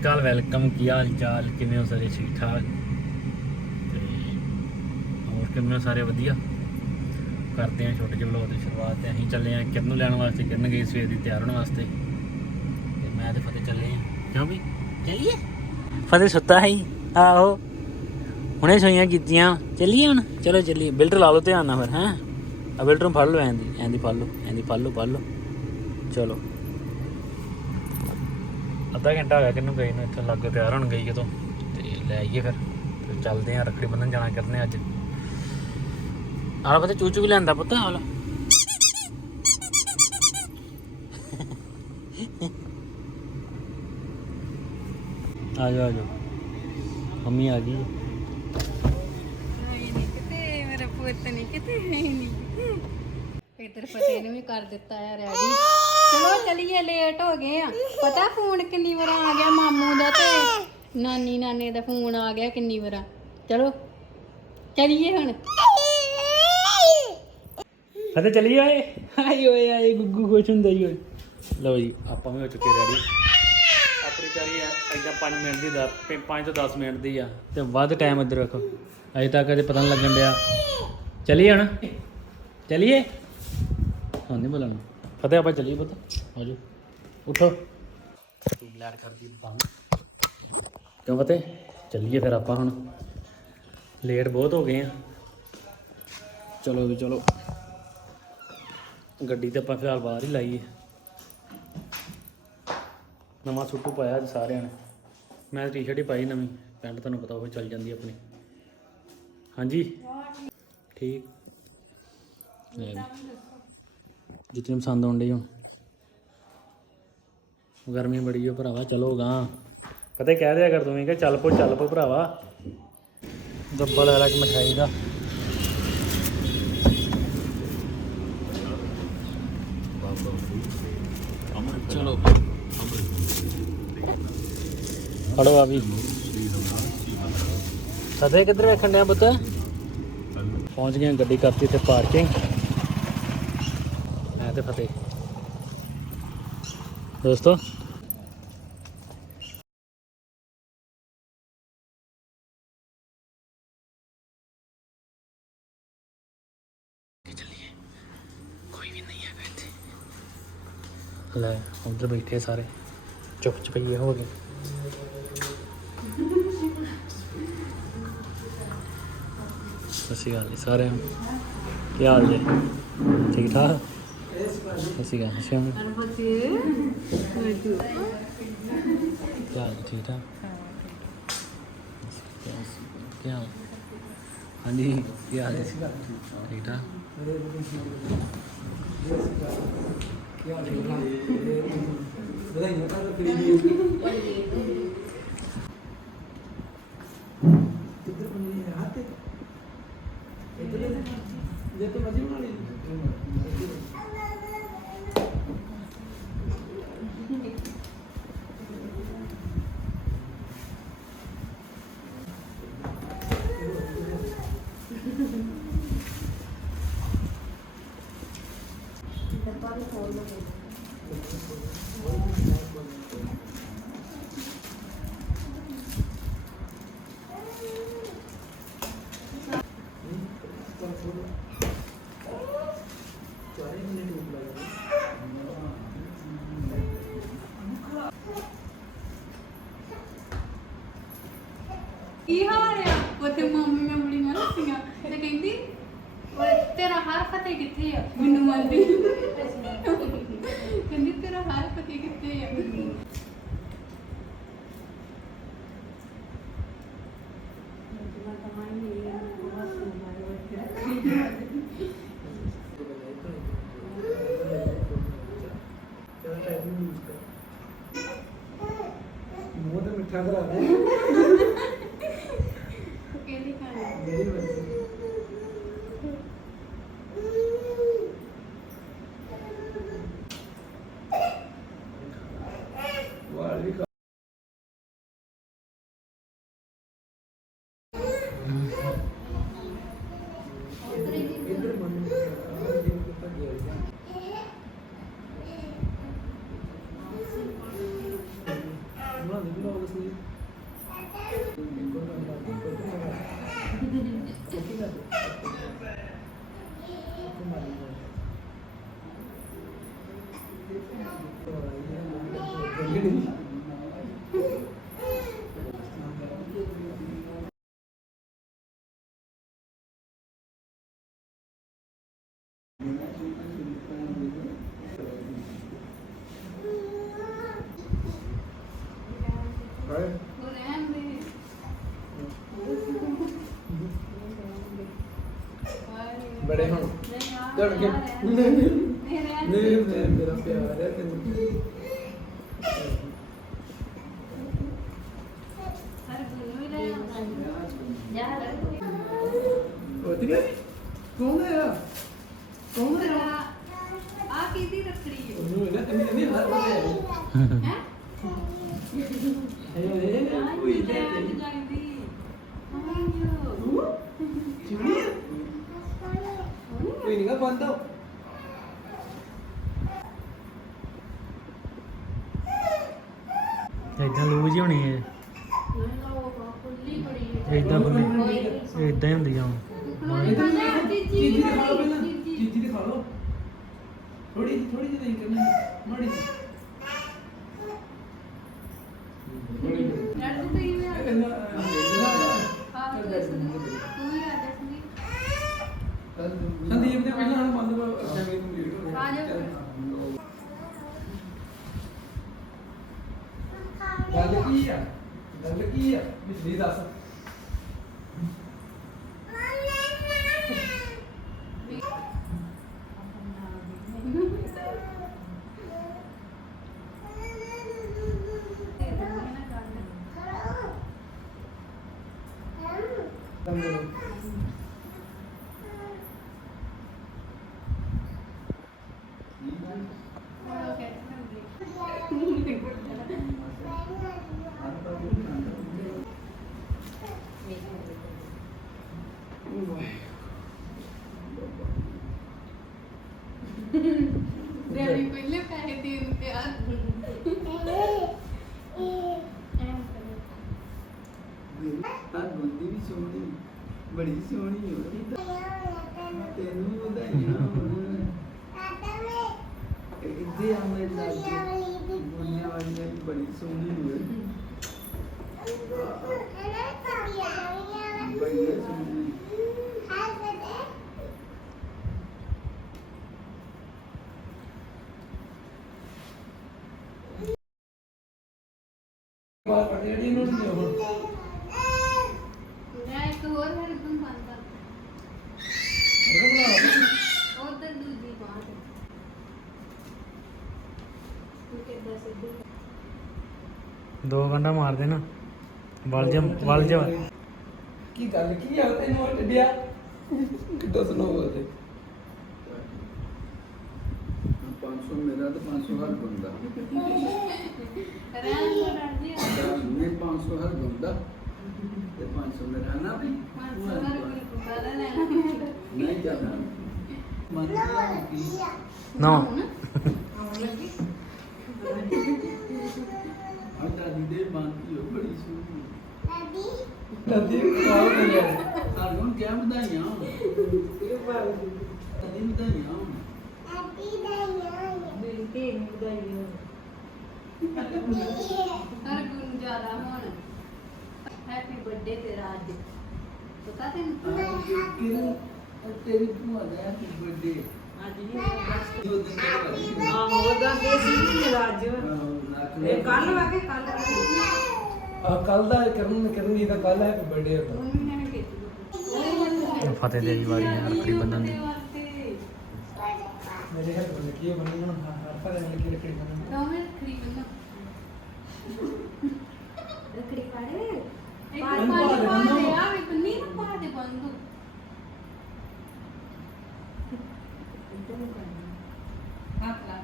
ਅਕਾਲ, welcome, ਕੀ ਹਾਲ ਚਾਲ? ਕਿਵੇਂ ਹੋ ਸਾਰੇ? ਠੀਕ ਠਾਕ? ਤੇ ਹੋਰ ਕਿਵੇਂ ਹੋ ਸਾਰੇ? ਵਧੀਆ? ਕਰਦੇ ਆ ਛੋਟੇ ਜਿਹੇ ਵਲੋਗ ਦੀ ਸ਼ੁਰੂਆਤ ਤੇ ਅਸੀਂ ਚੱਲੇ ਆ ਕਿਰਨ ਨੂੰ ਲੈਣ ਵਾਸਤੇ। ਕਿਰਨ ਗਈ ਸਵੇਰ ਦੀ ਤਿਆਰ ਹੋਣ ਵਾਸਤੇ। ਤੇ ਮੈਂ ਤੇ ਫਤਿਹ ਚੱਲੇ ਆ ਕਿਉਂ ਵੀ? ਚੱਲੀਏ? ਫਤਿਹ ਸੁੱਤਾ ਹੈ ਆਹੋ। ਹੁਣੇ ਸੋਈਆਂ ਕੀਤੀਆਂ। ਚੱਲੀਏ ਹੁਣ? ਚਲੋ ਚੱਲੀਏ। ਬਿਲਟ ਲਾ ਲਓ ਧਿਆਨ ਨਾਲ ਫਿਰ, ਹੈਂ? ਆ ਬਿਲਡਰ ਨੂੰ ਫੜ ਲਓ ਐਂਦੀ ਐਂਦੀ ਫੜ ਲਓ ਐਂਦੀ ਫੜ ਲਓ ਫੜ ਲਓ। ਚਲੋ। ਅੱਧਾ ਘੰਟਾ ਹੋ ਗਿਆ ਕਿੰਨੂੰ ਗਈ ਨੂੰ, ਇੱਥੇ ਲੱਗ ਤਿਆਰ ਹੋਣ ਗਈ ਜਦੋਂ ਤੇ ਲੈ ਆਈਏ ਫਿਰ। ਤੇ ਚੱਲਦੇ ਆ, ਰੱਖੜੀ ਬੰਨਣ ਜਾਣਾ ਕਰਨੇ ਅੱਜ। ਆਲਾ ਪਤਾ ਚੂਚੂ ਵੀ ਲੈਂਦਾ ਪੁੱਤ ਆਲਾ ਆ ਜਾ ਆ ਜਾ ਮੰਮੀ ਆ ਗਈ। ਕਿਤੇ, ਮੇਰਾ ਪੁੱਤ ਨਹੀਂ ਕਿਤੇ ਹੈ ਨਹੀਂ ਇਧਰ ਫਤਿਹ ਨੂੰ ਵੀ ਕਰ ਦਿੱਤਾ ਹੈ ਰੈਡੀ। ਚਲੋ ਚਲੀਏ ਲੇਟ ਹੋ ਗਏ ਆ। ਪਤਾ ਫੋਨ ਕਿੰਨੀ ਵਾਰ ਆ ਗਿਆ ਮਾਮੂ ਦਾ ਤੇ ਨਾਨੀ ਨਾਨੇ ਦਾ ਫੋਨ ਆ ਗਿਆ ਕਿੰਨੀ ਵਾਰ ਚਲੋ ਚਲੀਏ ਹੁਣ। ਫਤੇ ਚਲੀ ਓਏ? ਆਈ ਓਏ ਆਈ ਗੁੱਗੂ ਖੁਸ਼ ਹੁੰਦਾ ਹੀ ਓਏ। ਲਓ ਜੀ ਆਪਾਂ ਵੀ ਹੋ ਚੁੱਕੇ ਰੈਡੀ ਆਪਣੀ ਚਾਰੀ ਆ ਇਦਾਂ 5 ਮਿੰਟ ਦੀ ਦਾ 5 ਤੋਂ 10 ਮਿੰਟ ਦੀ ਆ ਤੇ ਵੱਧ ਟਾਈਮ ਇੱਧਰ ਰੱਖੋ। ਅਜੇ ਤੱਕ ਅਜੇ ਪਤਾ ਨਹੀਂ ਲੱਗਣ ਡਿਆ। ਚਲੀਏ ਹਣ? ਚਲੀਏ? ਹਾਂ ਨਹੀਂ ਬੋਲਣਾ। ਫਤਿਹ ਆਪਾਂ ਚਲੀਏ ਪੁੱਤ। ਆਜੋ। ਉਠੋ। ਤੂੰ ਲੈਟ ਕਰਦੀ ਬੰਦ। ਕਿਉਂ ਫਤਿਹ? ਚੱਲੀਏ ਫਿਰ ਆਪਾਂ ਹੁਣ। ਲੇਟ ਬਹੁਤ ਹੋ ਗਏ ਆ। ਚਲੋ ਵੀ ਚਲੋ। ਗੱਡੀ ਤੇ ਆਪਾਂ ਫਿਲਹਾਲ ਬਾਹਰ ਹੀ ਲਾਈਏ ਨਵਾਂ ਸੂਟੂ ਪਾਇਆ ਅੱਜ ਸਾਰਿਆਂ ਨੇ। ਮੈਂ ਟੀ-ਸ਼ਰਟ ਹੀ ਪਾਈ ਨਵੀਂ। ਪੈਂਟ ਤੁਹਾਨੂੰ ਪਤਾ ਉਹ ਚੱਲ ਜਾਂਦੀ ਆਪਣੀ। ਹਾਂਜੀ? ਠੀਕ। ਲੈ ਲਓ। ਜਿੱਤਨੀ ਪਸੰਦ ਆਉਣ ਡਈ ਹੁਣ। ਗਰਮੀ ਬੜੀ ਓ ਭਰਾਵਾ, ਚਲੋ ਗਾਂ। ਪਤਾ ਕਹਿ ਦਿਆ ਕਰ ਤੂੰ ਕਿ ਚੱਲ ਪੋ ਚੱਲ ਪੋ ਭਰਾਵਾ। ਡੱਬਾ ਲੈ ਲੈ ਮਠਾਈ ਦਾ। ਚਲੋ। ਫੜੋ ਆ ਵੀ। ਸਦੇ ਕਿੱਧਰ ਵੇਖਣ ਡਿਆ ਪੁੱਤ? ਪਹੁੰਚ ਗਏ ਗੱਡੀ ਕਰਤੀ ਇੱਥੇ ਪਾਰਕਿੰਗ। ਮੈਂ ਤੇ ਫਤਿਹ ਦੋਸਤੋ ਕੋਈ ਵੀ ਨਹੀਂ ਹੈਗਾ ਇੱਥੇ ਲੈ ਉਧਰ ਬੈਠੇ ਸਾਰੇ ਚੁੱਪ ਚਪਈਏ ਹੋ ਗਏ ਸਸੀ ਗੱਲ ਸਾਰਿਆਂ ਨੂੰ ਕੀ ਠੀਕ ਠਾਕ ਸਸੀ ਗੱਲ ਕੀ ਹਾਲ ਠੀਕ ਠਾਕ ਕੀ ਹਾਲ ਹਾਂਜੀ ਕੀ ਹਾਲ ਹੈ ਠੀਕ ਠਾਕ ਕੀ ਹਾਲ ਆ ਉੱਥੇ ਮੰਮੀ ਮੈਂ ਬੜੀ ਨਾ ਲੱਸੀਆਂ ਤੇ ਕਹਿੰਦੀ ਓਏ ਤੇਰਾ ਹਰ ਫਤਿਹ ਕਿੱਥੇ ਆ? ਮੈਨੂੰ ਮੰਨਦੀ ਕਹਿੰਦੀ ਤੇਰਾ ਹਰ ਪਤੀ ਕਿੱਥੇ ਆ? ਮੈਨੂੰ ਮੂੰਹ என்று முன் ਬੜੇ ਹੁਣ। ਦੜ ਕੇ। ਨਹੀਂ ਨਹੀਂ ਨਹੀਂ ਮੇਰਾ ਪਿਆਰ ਹੈ ਤੈਨੂੰ। ਉਹ ਹੈ ਕੌਣ ਹੈ ਖੁੱਲੀ ਬੜੀ ਇਦਾਂ ਖੁੱਲੀ। ਇਦਾਂ ਹੀ ਹੁੰਦੀਆਂ ਚੀਜੀ ਦੇ ਖਾ ਲਓ ਪਹਿਲਾਂ। ਚੀਜੀ ਦੇ ਖਾ ਲਓ। ਥੋੜੀ ਥੋੜੀ ਜਿਹੀ ਨਹੀਂ ਕਰਨੀ ਮਾੜੀ ਜਿਹੀ। ਥੋੜੀ ਜਿਹੀ ਲੜ ਤੂੰ ਕਹੀ ਮੈਂ ਇਹਨਾਂ ਆ ਤੂੰ ਹੀ ਆ ਜਸਮੀ ਸੰਦੀਪ। ਦੇ ਪਹਿਲਾਂ ਹਣ ਬੰਦ ਅੱਛਾ ਮੇਰੀ ਵੀਡੀਓ ਆ ਜਾਓ। ਗੱਲ ਕੀ ਆ? ਗੱਲ ਕੀ ਆ? 你咋说？Thank you. ਵਾਲੀ ਨੇ ਵੀ ਬੜੀ ਸੋਹਣੀ ਹੋਏ ਬੜੀ ਸੋਹਣੀ ਬਾਹਰ ਪੜ੍ਹਦੇ ਨਹੀਂ ਨੂੰ ਨਹੀਂ ਉਹ ਮੈਂ ਇੱਕ ਹੋਰ ਹਰ ਗੁਣ ਬੰਦਾ ਇਹ ਬਣਾ ਉਧਰ ਦੂਜੀ ਬਾਤ ਤੂੰ ਕਿੱਦਾਂ ਸਿੱਧੂ ਗੰਡਾ ਮਾਰ ਦੇ ਨਾ ਵਲ ਜਾ ਵਲ ਜਾ। ਕੀ ਗੱਲ ਕੀ ਆ ਤੈਨੂੰ ਉਹ ਡਿਆ ਕਿੱਦਾਂ ਸੁਣਾਉਂਦਾ ਤੇ 500 ਮੇਰਾ ਤੇ 500 ਹਰ ਬੰਦਾ। ਰਹਿਣ ਤੋਂ ਡਰਦੀ ਆ ਮੈਂ 500 ਹਰ ਬੰਦਾ। ਤੇ 500 ਮੇਰਾ ਨਾ ਵੀ। ਪੰਜ ਸੌ ਹਰ ਗੁਣ ਪੁਕਾਰਾ ਲੈਣਾ ਨਹੀਂ ਜਾਣਾ। ਨਾ। ਲੱਗੀ। ਆ ਦਾਦੀ ਦੇ ਬੰਦੀ ਹੋ ਬੜੀ ਸੋਹਣੀ ਨਦੀ ਖਾਓ ਤੇ ਲੈ ਆ ਨੂੰ ਕਿਆ ਵਧਾਈਆਂ ਦਾਦੀ ਵਧਾਈਆਂ ਹਰ ਗੁਣ ਜ਼ਿਆਦਾ ਹੋਣ। ਹੈਪੀ ਬਰਥਡੇ ਤੇਰਾ ਅੱਜ। ਪਤਾ ਤੈਨੂੰ? ਕਿਰਨ ਤੇਰੀ ਭੂਆ ਦਾ ਹੈਪੀ ਬਰਥਡੇ ਅੱਜ ਵੀ ਦੋ ਦਿਨ ਤੱਕ ਕਰੀ ਆਹੋ ਉਹਦਾ ਦੇ ਸੀ ਮੇਰਾ ਅੱਜ। ਇਹ ਕੱਲ ਵਾ ਕੇ ਕੱਲ ਆ? ਕੱਲ ਦਾ ਕਰਨ ਕਰਨੀ ਦਾ ਕੱਲ ਹੈ ਬਰਥਡੇ ਦਾ ਮੰਮੀ ਨੇ ਵੀ ਕੀਤੀ ਫਤਿਹ ਦੇ ਦੀ ਵਾਰੀ ਹੈ ਰੱਖੜੀ ਬੰਨਣ ਦੀ। ਮੇਰੇ ਹੱਥ ਬੰਦ ਕੀ ਬਣੀ ਹੁਣ ਹਰ ਪਰ ਨਾਲ ਕੀ ਰੱਖੜੀ ਬਣੀ ਦੋਵੇਂ ਖਰੀਦਣਾ ਰੱਖੜੀ ਪਾੜੇ ਇੱਕ ਬੰਦ ਪਾਣੀ ਪਾ ਦੇ, ਪਾ ਬੰਦ ਦੇ ਹੋ। ਆ ਵੀ ਬੰਨੀ ਨਾ ਪਾ ਦੇ ਬੰਦੂ ਨੂੰ ਹੱਥ ਲਾ।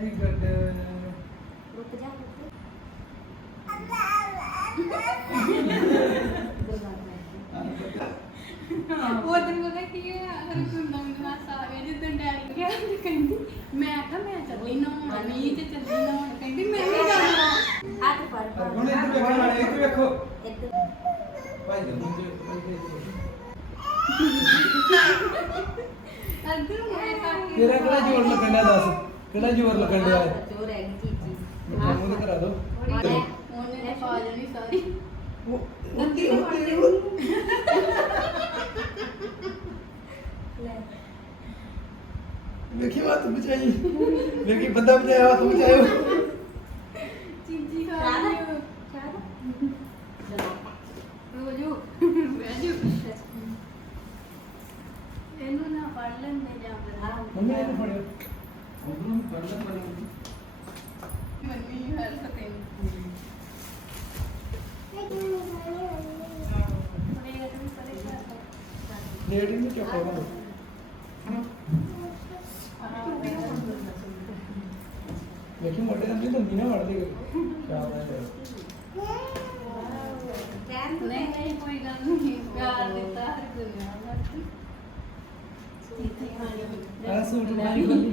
ਵੈਰੀ ਗੁੱਡ ਰੁਕ ਜਾ ਉਹ ਦਿਨ ਪਤਾ ਕੀ ਹੋਇਆ? ਹਰ ਕੁੰਡਾ ਮੈਨੂੰ ਹਾਸਾ ਆ ਗਿਆ ਜਦੋਂ ਡੈਡੀ ਗਿਆ ਤੇ ਕਹਿੰਦੀ ਮੈਂ ਕਿਹਾ ਮੈਂ ਚੱਲੀ ਨਹਾਉਣ ਮੀਂਹ ਚ ਚੱਲੀ ਨਹਾਉਣ ਕਹਿੰਦੀ ਮੈਂ ਵੀ ਜਾਣਾ। ਹੱਥ ਫੜ ਹੁਣ ਇੱਧਰ ਵੇਖੋ ਨਾਲੇ ਇੱਧਰ ਵੇਖੋ। ਭਾਈ ਦੇ ਮੂੰਹ ਤੇ ਭਾਈ ਦੇ ਅੱਧਰ ਮੈਂ ਕਾਕੇ ਤੇਰਾ ਕਿਹੜਾ ਜ਼ੋਰ ਲੱਗਣ ਦੱਸ। ਕਿਹੜਾ ਜ਼ੋਰ ਲੱਗਣ ਡਿਆ? ਹੈ ਜੋਰ ਹੈ ਚੀਚੀ ਮਿੱਠਾ ਮੂੰਹ ਤੇ ਕਰਾ ਦੋ। ਉਹਨੇ ਨੇ ਪਾ ਜਾਣੀ ਸਾਰੀ। ਉੱਤੇ ਉੱਤੇ ਵੇਖੀ ਬਾਤ ਬਚਾਈ। ਵੇਖੀ ਬੰਦਾ ਬਚਾਇਆ ਹੱਥ ਬਚਾਇਓ ਚੀਚੀ ਖਾ ਰਹੀ ਰੋਜੂ ਬੈਜੂ ਇਹਨੂੰ ਨਾ ਪੜ ਲੈਂਦੇ ਜਾਂ ਹਾਂ ਮੰਮੀ ਇਹਨੂੰ ਫੜਿਓ। ਲੈ ਮੰਮੀ ਹੈਲਪ ਤੈਨੂੰ ਡੇਢ ਨੂੰ ਚੁੱਪ ਹੋ ਵੇਖੀ ਮੋਟੇ ਦੰਦੀ ਦੰਦੀ ਨਾ ਵੜ ਦੇ ਕਿਆ ਬਾਤ ਹੈ ਨਹੀਂ ਨਹੀਂ ਕੋਈ ਗੱਲ ਨਹੀਂ ਪਿਆਰ ਦਿੱਤਾ ਹਰ ਦੁਨੀਆ ਨੂੰ ਆ ਸੂਟ ਮਾਰੀ ਖੋਲੀ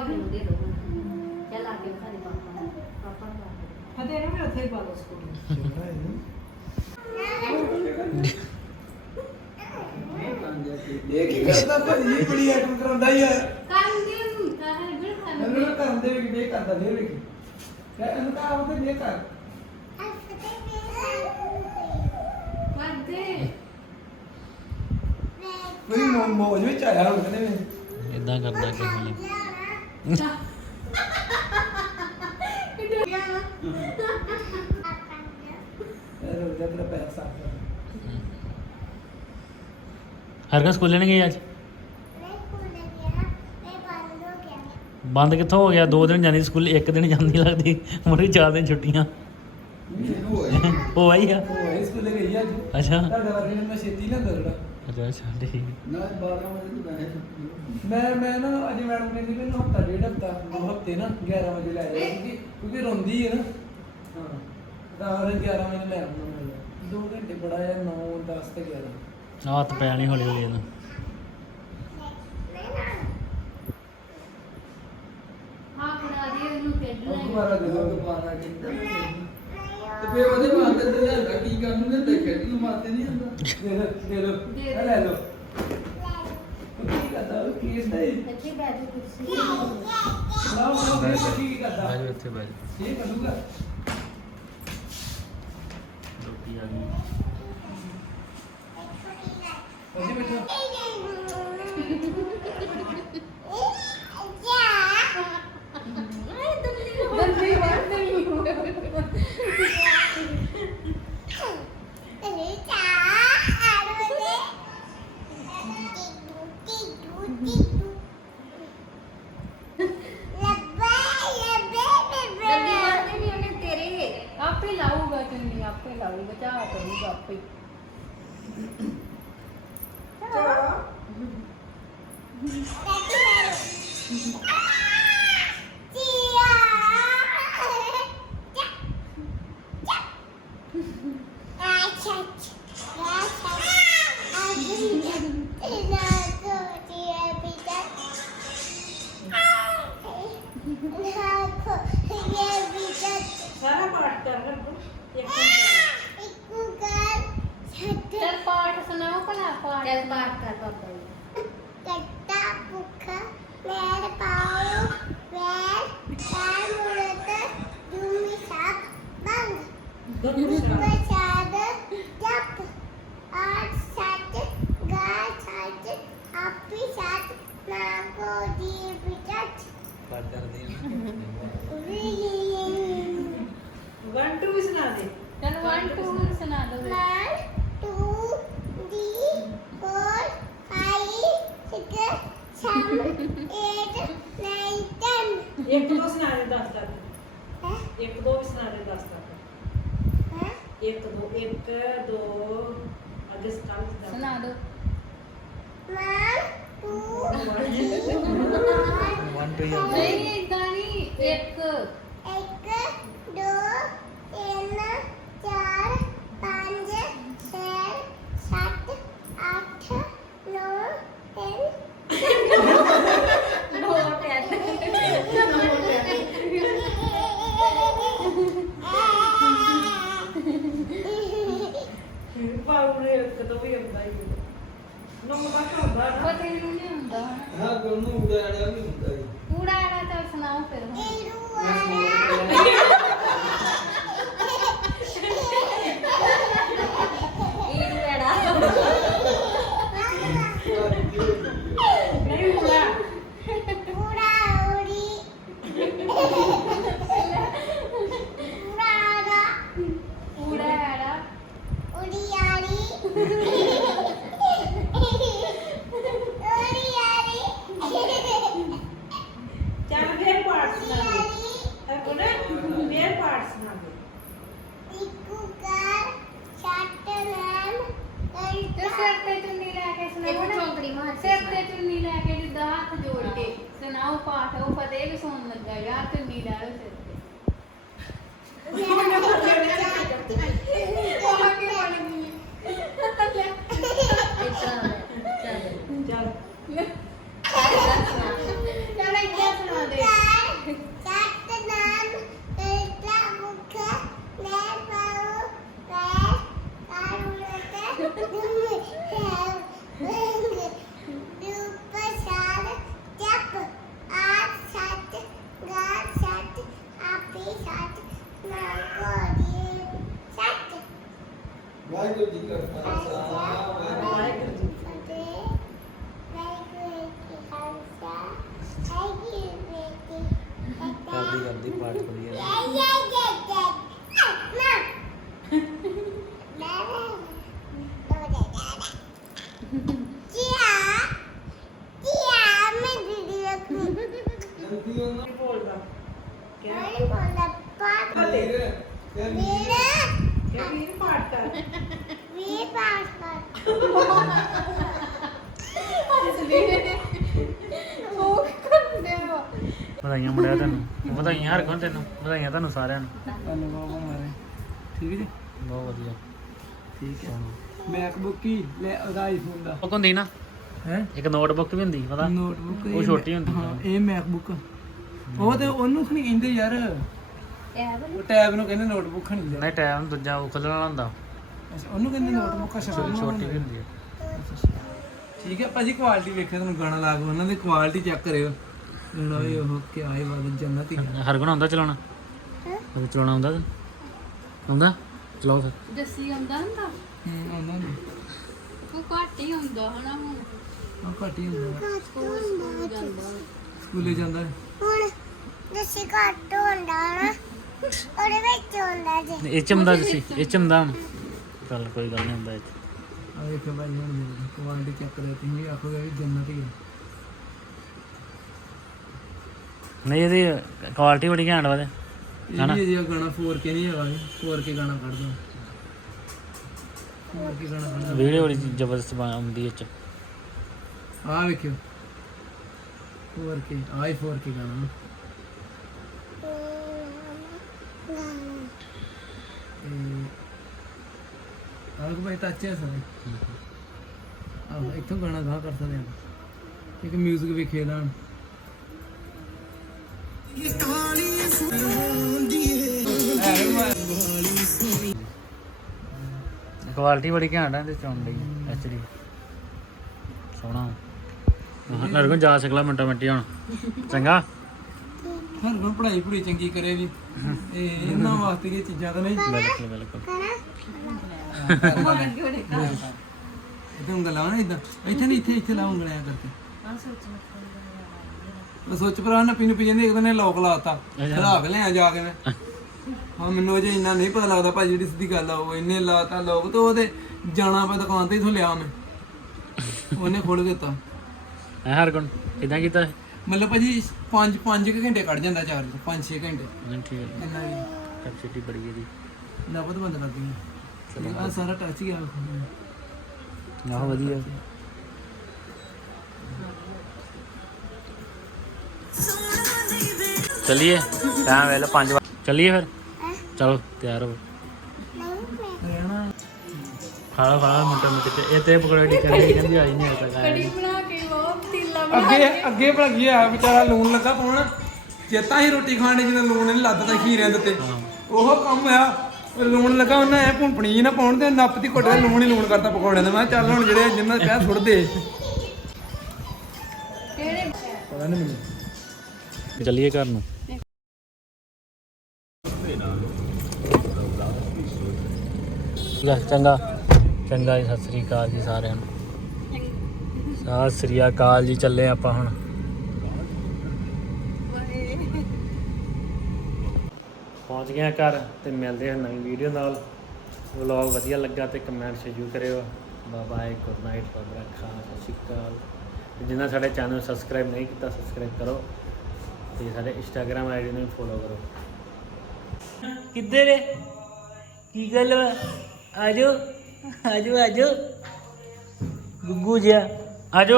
ਮੈਨੂੰ ਦੇ ਦੋ ਚੱਲ ਆ ਕੇ ਖਾਣੇ ਪਾਪਾ ਨੂੰ। ਪਾਪਾ ਨੂੰ ਆ ਕੇ ਫਤਿਹ ਨੂੰ ਵੀ ਉੱਥੇ ਹੀ ਪਾ ਦੋ ਸਕੂਲ ਇਹ ਕੀ ਕਰਦਾ ਭਾਜੀ ਇਹ ਬੜੀ ਐਕਟ ਕਰਾਉਂਦਾ ਹੀ ਆ। ਕੰਨ ਨੂੰ ਕਾਹਰ ਬਿਲ ਖਾਣ ਇਹਨੂੰ ਨਾ ਕਰਨ ਦੇ ਵੀ ਬੇ ਕਰਦਾ ਦੇ ਵੇਖੀ ਤੇ ਇਹਨੂੰ ਤੇ ਬੇ ਕਰ ਕਰਦੇ। ਕੋਈ ਮੋ- ਮੌਜ ਵਿੱਚ ਆਇਆ ਹੁਣ ਕਹਿੰਦੇ ਇਦਾਂ ਕਰਦਾ ਇਹ ਰੋਜ਼ਾ ਤੇਰਾ ਪੈਰ ਸਾਫ਼ ਕਰ ਹਰਕਤ ਸਕੂਲੇ ਨਹੀਂ ਗਈ ਅੱਜ? ਬੰਦ ਕਿੱਥੋਂ ਹੋ ਗਿਆ? ਦੋ ਦਿਨ ਜਾਂਦੀ ਸਕੂਲ ਇੱਕ ਦਿਨ ਜਾਂਦੀ ਲੱਗਦੀ। ਮੁਰੇ ਚਾਰ ਦਿਨ ਛੁੱਟੀਆਂ। ਇਹਨੂੰ ਹੋਇਆ ਉਹ ਆਈ ਆ? ਉਹ ਇਸ ਸਕੂਲੇ ਗਈ ਅੱਜ। ਅੱਛਾ। ਤੁਹਾਡੇ ਵਰਗੇ ਨੂੰ ਮੈਂ ਛੇਤੀ ਨਾ ਦਰੜਾ ਅੱਛਾ ਅੱਛਾ ਠੀਕ। ਨਾ 12 ਵਜੇ ਤੋਂ ਬਹਿ ਮੈਂ ਮੈਂ ਨਾ ਅੱਜ ਮੈਡਮ ਕਹਿੰਦੀ ਮੈਨੂੰ ਹਫਤਾ ਡੇਢ ਹਫਤਾ ਦੋ ਹਫ਼ਤੇ ਨਾ 11 ਵਜੇ ਲੈ ਜਾਓ ਕਿਉਂਕਿ ਕਿਉਂਕਿ ਰੋਂਦੀ ਹੈ ਨਾ। ਹਾਂ ਰਾਤ ਦੇ 11 ਵਜੇ ਲੈ ਆਉਂਦਾ ਮੈਂ। ਦੋ ਘੰਟੇ ਬੜਾ ਹੈ 9 10 ਤੇ 11 ਹੱਥ ਪੈਣੀ ਹੌਲੀ ਹੌਲੀ ਇਹਨੂੰ। ਹਾਂ ਬਣਾ ਦੇ ਉਹਨੂੰ ਖੇਡ ਉਹ ਲੈ ਦੁਬਾਰਾ ਦੇ ਉਹ ਦੋ ਦੁਬਾਰਾ ਕਹਿੰਦਾ ਤੇ ਫਿਰ ਉਹਦੇ ਮਾਤੇ ਤੇ ਲਿਆਂਦਾ ਕੀ ਕਰਨ ਨੂੰ ਤੇ ਖੇਡ ਨੂੰ ਮਾਤੇ ਨਹੀਂ ਆਂਦਾ ਦੇ ਦੋ ਦੇ ਦੋ ਦੇ ਲੈ ਲਓ। ਉਹ ਕੀ ਕਰਦਾ ਉਹ? ਕੀ ਨਹੀਂ ਇੱਥੇ ਬੈਠ ਕੁਰਸੀ ਨਾ ਉਹ ਦੇ ਕੀ। ਕਰਦਾ? ਬਾਜੂ ਇੱਥੇ ਬਾਜੂ ਇਹ ਕਰੂਗਾ। ਰੋਟੀ ਆ ਗਈ। ਉਹਦੇ ਬੈਠੋ। ਵੀਰ ਪਾਠ ਕਰ। ਵਧਾਈਆਂ ਮੁੰਡਿਆ ਤੈਨੂੰ। ਵਧਾਈਆਂ ਹਰ ਕੋਣ ਤੈਨੂੰ। ਵਧਾਈਆਂ ਤੁਹਾਨੂੰ ਸਾਰਿਆਂ ਨੂੰ। ਧੰਨਵਾਦ ਮਾਰੇ ਠੀਕ ਜੀ? ਬਹੁਤ ਵਧੀਆ। ਠੀਕ ਹੈ। ਮੈਕਬੁੱਕ ਹੀ ਲੈ ਉਹਦਾ ਆਈਫੋਨ ਦਾ ਬੁੱਕ ਹੁੰਦੀ ਨਾ? ਹੈ? ਇੱਕ ਨੋਟਬੁੱਕ ਵੀ ਹੁੰਦੀ ਪਤਾ? ਨੋਟਬੁੱਕ ਉਹ ਛੋਟੀ ਹੁੰਦੀ ਹਾਂ ਇਹ ਮੈਕਬੁੱਕ ਉਹ ਤੇ ਉਹਨੂੰ ਖਣੀ ਕਹਿੰਦੇ ਯਾਰ। ਟੈਬ ਉਹ ਟੈਬ ਨੂੰ ਕਹਿੰਦੇ ਨੋਟਬੁੱਕ ਖਣੀ ਨਹੀਂ ਟਾਈਮ ਦੂਜਾ ਉਹ ਖੁੱਲਣ ਵਾਲਾ ਹੁੰਦਾ। ਅੱਛਾ ਉਹਨੂੰ ਕਹਿੰਦੇ ਨੋਟਬੁੱਕ ਛੋਟੀ ਛੋਟੀ ਵੀ ਹੁੰਦੀ ਹੈ ਠੀਕ ਹੈ ਭਾਜੀ ਕੁਆਲਿਟੀ ਵੇਖਿਆ ਤੁਹਾਨੂੰ ਗਾਣਾ ਲਾ ਕੇ ਉਹਨਾਂ ਦੀ ਕੁਆਲਿਟੀ ਚੈੱਕ ਕਰਿਓ। ਗਾਣਾ ਵੀ ਉਹ ਕਿ ਆਏ ਬਾਦ ਜੰਨਤ ਹੀ ਹਰ ਗੁਣ ਆਉਂਦਾ ਚਲਾਉਣਾ? ਉਹ ਚਲਾਉਣਾ ਆਉਂਦਾ ਤੈਨੂੰ? ਆਉਂਦਾ? ਚਲਾਓ ਫਿਰ। ਜੱਸੀ ਆਉਂਦਾ ਹੁੰਦਾ? ਹੂੰ ਉਹਨਾਂ ਦੀ ਉਹ ਘੱਟ ਹੀ ਹੁੰਦਾ ਹਨਾ ਹੁਣ। ਆ ਘੱਟ ਹੀ ਹੁੰਦਾ। ਸਕੂਲ ਜਾਂਦਾ। ਸਕੂਲੇ ਜਾਂਦਾ। ਹੈ। ਹੁਣ ਜਿਸੇ ਘੱਟ ਹੁੰਦਾ ਨਾ ਉਹਦੇ ਵਿੱਚ ਹੁੰਦਾ ਜੀ। ਇਹ ਚ ਹੁੰਦਾ ਸੀ ਇਹ ਚ ਹੁੰਦਾ ਹੁਣ। ਚੱਲ ਕੋਈ ਗੱਲ ਨਹੀਂ ਹੁੰਦਾ ਇਹ 'ਚ। ਆ ਵੇਖੋ ਭਾਈ ਹੁਣ ਕੁਆਲਿਟੀ ਚੈੱਕ ਕਰਿਓ ਤੁਸੀਂ ਆਖੋਗੇ ਵੀ ਜੰਨਤ ਹੀ ਹੈ ਨਹੀਂ ਇਹਦੀ ਕੁਆਲਿਟੀ ਬੜੀ ਘੈਂਟ ਵਾ ਤੇ। ਇਹ ਵੀ ਅਜੇ ਗਾਣਾ 4K ਨਹੀਂ ਹੈਗਾ ਇਹ 4K ਗਾਣਾ ਕੱਢ ਦੋ 4K ਗਾਣਾ ਕੱਢ ਵੀਡੀਓ ਬੜੀ ਜ਼ਬਰਦਸਤ ਬਣ- ਆਉਂਦੀ ਇਹ ਚ। ਆ ਵੇਖਿਓ। 4K ਆਈ 4K ਗਾਣਾ ਆਹ ਭਾਈ ਟੱਚ ਹੈ ਸਾਰੇ। ਆਹ ਇੱਥੋਂ ਗਾਣਾ ਗਾ ਕਰ ਸਕਦੇ ਆ ਇੱਕ 뮤직 ਵੀ ਖੇਡਾਂ ਕੁਆਲਿਟੀ ਬੜੀ ਘੈਂਟ ਹੈ ਇਹਦੇ ਚੌਣ ਦੀ ਐਚਡੀ ਸੋਹਣਾ। ਕੋ ਜਾ ਸਕਲਾ ਮਿੰਟੋ ਮਿੰਟੀ ਹੁਣ। ਚੰਗਾ? ਹਰ ਪੜ੍ਹਾਈ ਪੜ੍ਹਾਈ ਚੰਗੀ ਕਰੇ ਵੀ। ਇਹ ਇਹਨਾਂ ਵਾਸਤੇ ਇਹ ਚੀਜ਼ਾਂ ਤਾਂ ਨਹੀਂ। ਬਿਲਕੁਲ ਬਿਲਕੁਲ। ਇਦਾਂ ਉਂਗਲਾਂ ਨਾ ਇਦਾਂ ਇੱਥੇ ਨਹੀਂ ਇੱਥੇ ਇੱਥੇ ਲਾ ਉਂਗਲਾਂ ਐਂ ਕਰਕੇ। ਮੈਂ ਸੋਚ ਪਰ ਨਾ ਪੀਣ ਪੀ ਜਾਂਦੇ ਇੱਕ ਦਿਨ ਇਹ ਲੋਕ ਲਾਤਾ ਖੜਾ ਕੇ ਲਿਆ ਜਾ ਕੇ ਮੈਂ। ਹਾਂ ਮੈਨੂੰ ਅਜੇ ਇੰਨਾ ਨਹੀਂ ਪਤਾ ਲੱਗਦਾ ਭਾਜੀ ਜਿਹੜੀ ਸਿੱਧੀ ਗੱਲ ਆ ਉਹ ਇੰਨੇ ਲਾਤਾ ਲੋਕ ਤੇ ਉਹਦੇ ਜਾਣਾ ਪਿਆ ਦੁਕਾਨ ਤੇ ਇਥੋਂ ਲਿਆ ਮੈਂ। ਉਹਨੇ ਖੋਲ ਕੇ ਦਿੱਤਾ। ਹਰ ਕੋਣ ਕਿਦਾਂ ਕੀਤਾ? ਮਤਲਬ ਭਾਜੀ 5 5 ਘੰਟੇ ਕੱਢ ਜਾਂਦਾ ਚਾਰਜ 5 6 ਘੰਟੇ। ਨਹੀਂ ਠੀਕ ਹੈ। ਇੰਨਾ ਵੀ। ਕੈਪਸਿਟੀ ਬੜੀ ਇਹਦੀ ਨਬਦ ਬੰਦ ਕਰ ਦਿੰਦੇ ਆ ਸਾਰਾ ਟੱਚ ਹੀ ਆ। ਆਹ ਵਧੀਆ। ਚਲਿਏ ਟਾਈਮ ਵੇਲੇ 5 ਵਜੇ ਚਲਿਏ ਫਿਰ? ਚਲੋ ਤਿਆਰ ਹੋ। ਰਹਿਣਾ। ਖਾ ਲਓ ਖਾ ਮਿੰਟ ਚ। ਇਹ ਤੇ ਪਕੌੜੇ ਦੀ ਕਹਿੰਦੀ ਕਹਿੰਦੀ ਆਈ ਨਹੀਂ ਅਜੇ ਤੱਕ ਆਇਆ ਕੜੀ ਅੱਗੇ ਅੱਗੇ ਭਲਾ ਕੀ ਆ ਵਿਚਾਰਾ ਲੂਣ ਲੱਗਾ ਪਾਉਣ। ਚੇਤਾ ਹੀ ਰੋਟੀ ਖਾਣ ਦੀ ਜਦੋਂ ਲੂਣ ਨਹੀਂ ਲੱਦਦਾ ਖੀਰਿਆਂ ਦੇ ਉੱਤੇ। ਉਹ ਕੰਮ ਆ ਲੂਣ ਲੱਗਾ, ਉਹਨਾਂ ਐ ਭੁੰਪਣੀ ਜਿਹੀ ਨਾ ਪਾਉਣ ਤੇ ਨੱਪ ਦੀ ਘੁੱਟ ਦੇ, ਲੂਣ ਹੀ ਲੂਣ ਕਰਤਾ ਪਕੌੜਿਆਂ ਦੇ। ਮੈਂ ਕਿਹਾ ਚੱਲ ਹੁਣ ਜਿਹੜੇ ਜਿੰਨਾਂ ਦੇ ਸੁੱਟ ਦੇ ਪਤਾ ਨਹੀਂ ਮੈਨੂੰ। ਚੱਲੀਏ ਘਰ ਨੂੰ। ਲੈ, ਚੰਗਾ। ਚੰਗਾ ਜੀ, ਸਤਿ ਸ੍ਰੀ ਅਕਾਲ ਜੀ ਸਾਰਿਆਂ ਨੂੰ। ਸਤਿ ਸ੍ਰੀ ਅਕਾਲ ਜੀ ਚੱਲੇ ਆਪਾਂ ਹੁਣ। ਪਹੁੰਚ ਗਏ ਹਾਂ ਘਰ ਤੇ ਮਿਲਦੇ ਹਾਂ ਨਵੀਂ ਵੀਡੀਓ ਨਾਲ। ਵਲੌਗ ਵਧੀਆ ਲੱਗਾ ਤੇ ਕਮੈਂਟ ਜ਼ਰੂਰ ਕਰਿਓ। ਬਾਏ ਬਾਏ ਗੁੱਡ ਨਾਈਟ ਰੱਬ ਰੱਖਾ ਸਤਿ ਸ਼੍ਰੀ ਅਕਾਲ। ਤੇ ਜਿਨ੍ਹਾਂ ਸਾਡੇ ਚੈਨਲ ਨੂੰ ਸਬਸਕ੍ਰਾਈਬ ਨਹੀਂ ਕੀਤਾ ਸਬਸਕ੍ਰਾਈਬ ਕਰੋ। ਤੇ ਸਾਡੇ ਇੰਸਟਾਗ੍ਰam ਆਈਡੀ ਨੂੰ ਫੋਲੋ ਕਰੋ। ਕਿੱਧਰ ਕੀ ਗੱਲ ਆਜੋ ਆਜੋ ਆਜੋ ਗੁੱਗੂ ਜਿਆ ਆਜੋ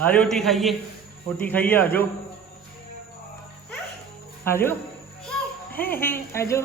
ਆਜੋ ਰੋਟੀ ਖਾਈਏ ਰੋਟੀ ਖਾਈਏ ਆਜੋ ਆਜੋ ਆਜੋ